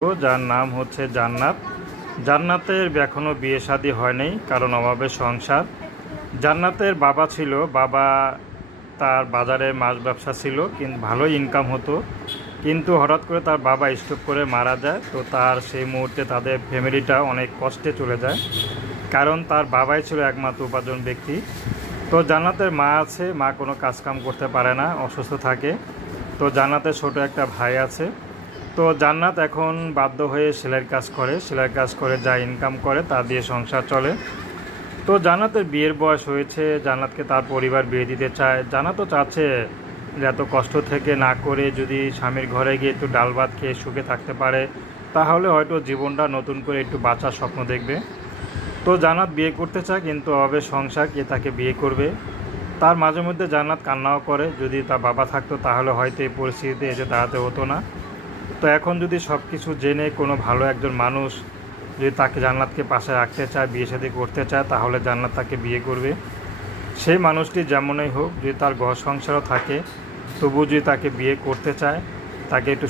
যার নাম হচ্ছে জান্নাত। জান্নাতের এখনও বিয়ে শাদী হয় নাই, কারণ অভাবে সংসার। জান্নাতের বাবা ছিল, বাবা তার বাজারে মাছ ব্যবসা ছিল, কিন্তু ভালোই ইনকাম হতো। কিন্তু হঠাৎ করে তার বাবা স্ট্রোক করে মারা যায়। তো তার সেই মুহূর্তে তাদের ফ্যামিলিটা অনেক কষ্টে চলে যায়, কারণ তার বাবাই ছিল একমাত্র উপার্জন ব্যক্তি। তো জান্নাতের মা আছে, মা কোনো কাজকাম করতে পারে না, অসুস্থ থাকে। তো জান্নাতের ছোট একটা ভাই আছে। তো জান্নাত এখন বাধ্য হয়ে সেলাইয়ের কাজ করে, সেলাইয়ের কাজ করে যা ইনকাম করে তা দিয়ে সংসার চলে। তো জান্নাতের বিয়ের বয়স হয়েছে, জান্নাতকে তার পরিবার বিয়ে দিতে চায়। জান্নাতও চাচ্ছে যে এত কষ্ট থেকে না করে যদি স্বামীর ঘরে গিয়ে একটু ডাল ভাত খেয়ে সুখে থাকতে পারে, তাহলে হয়তো জীবনটা নতুন করে একটু বাঁচার স্বপ্ন দেখবে। তো জান্নাত বিয়ে করতে চায়, কিন্তু অভাবে সংসার কে তাকে বিয়ে করবে। তার মাঝে মধ্যে জান্নাত কান্নাও করে, যদি তার বাবা থাকতো তাহলে হয়তো এই পরিস্থিতিতে এসে দাঁড়াতে হতো না। তো এখন যদি সব কিছু জেনে কোনো ভালো একজন মানুষ যদি তাকে জান্নাতকে পাশে রাখতে চায়, বিয়ে শাদী করতে চায়, তাহলে জান্নাত তাকে বিয়ে করবে। সেই মানুষটি যেমনই হোক, যদি তার ঘর সংসারও থাকে, তবুও যদি তাকে বিয়ে করতে চায়, তাকে একটু